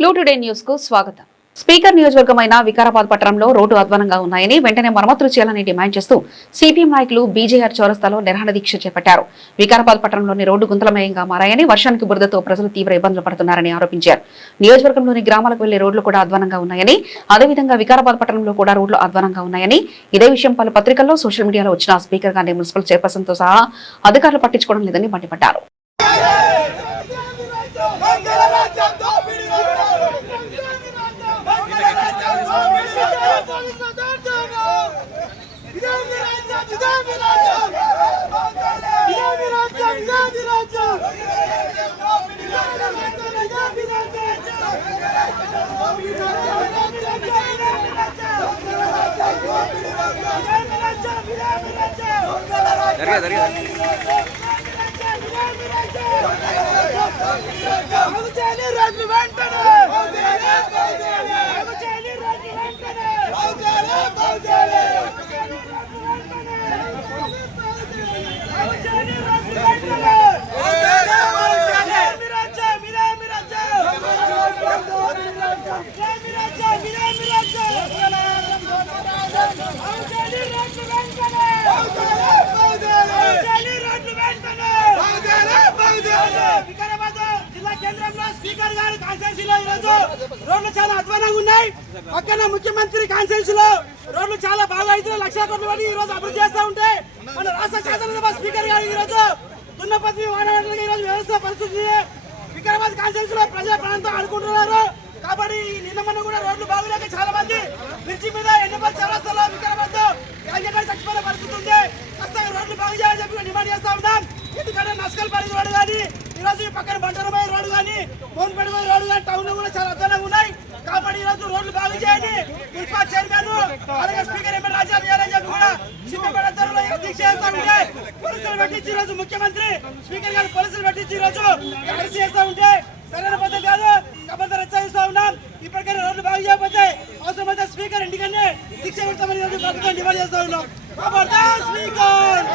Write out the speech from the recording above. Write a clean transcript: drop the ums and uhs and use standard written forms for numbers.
Clue today news కు స్వాగతం. Speaker నియోజకవర్గమైన Vikarabad పట్టణంలో రోడ్డు అధ్వానంగా ఉన్నాయని వెంటనే మరమ్మతులు చేయాలని డిమాండ్ చేస్తూ సిపిఎం నాయకులు బీజేఆర్ చౌరస్తాలో నిరసన దీక్ష చేపట్టారు. వికారాబాద్ పట్టణంలోని రోడ్డు గుంతలమయంగా మారాయని, వర్షానికి బురదతో ప్రజలు తీవ్ర ఇబ్బందులు పడుతున్నారని ఆరోపించారు. నియోజకవర్గంలోని గ్రామాలకు వెళ్లే రోడ్లు కూడా అధ్వానంగా ఉన్నాయని, అదేవిధంగా వికారాబాద్ పట్టణంలో కూడా రోడ్లు అధ్వానంగా ఉన్నాయని, ఇదే విషయం పలు పత్రికల్లో సోషల్ మీడియాలో వచ్చిన స్పీకర్ గారిని మున్సిపల్ చైర్పర్సన్ తో సహా అధికారులు పట్టించుకోవడం లేదని మండిపడ్డారు. స్పీకర్ గారి కాన్స్టిట్యూన్సీ లో ఈరోజు రోడ్లు చాలా అధ్వానంగా ఉన్నాయి. పక్కన ముఖ్యమంత్రి కాన్స్టిట్యూన్సీ లో రోడ్లు చాలా బాగా అయితే 1,00,000 కోట్ల వరకు ఈ రోజు అభివృద్ధి చేస్తూ ఉంటే మన రాష్ట్ర శాసనసభ స్పీకర్ గారు ఈ రోజు దున్నపతి వాహనాలకు ఈ రోజు వ్యవస్థ పరిస్థితి వికారాబాద్ కాన్స్టిట్యూన్సీ లో ప్రజా ప్రాంతం ఆడుకుంటున్నారు. కాబట్టి నిన్న మొన్న కూడా రోడ్లు బాగులేక చాలా మంది మిర్చి మీద ఎన్నికల చౌరస్తాలో వికారాబాద్ చచ్చిపోయిన పరిస్థితి ఉంది. ఖచ్చితంగా రోడ్లు బాగు చేయాలని చెప్పి డిమాండ్ చేస్తా ఉంటాం. ఎందుకంటే నస్కల్పల్లి రోడ్డు కానీ ఈ రోజు ఈ పక్కన బంటరమయ్య రోడ్డు కానీ మోన్పేట రోడ్డు కానీ టౌన్ లో కూడా చాలా అద్భుతంగా ఉన్నాయి. కాబట్టి ఈ రోజు రోడ్లు బాగు చేయండి. మున్సిపల్ చైర్మన్ అలాగే స్పీకర్ ఎమ్మెల్యే రాజా చేయాలని చెప్పి కూడా సిద్దిపేట ధరలో దీక్ష చేస్తా ఉంటే పోలీసులు పెట్టించి ఈ రోజు ముఖ్యమంత్రి స్పీకర్ గారు పోలీసులు పెట్టించి ఈ రోజు అరెస్ట్ చేస్తా ఉంటే సరైన పద్ధతి కాదు. కాబట్టి హెచ్చరిస్తా ఉన్నాం. ఇప్పటికైనా రోడ్లు బాగు చేయకపోతే అవసరమైతే స్పీకర్ ఇంటికనే దీక్ష పెడతామని ప్రభుత్వం డిమాండ్ చేస్తా ఉన్నాం. స్పీకర్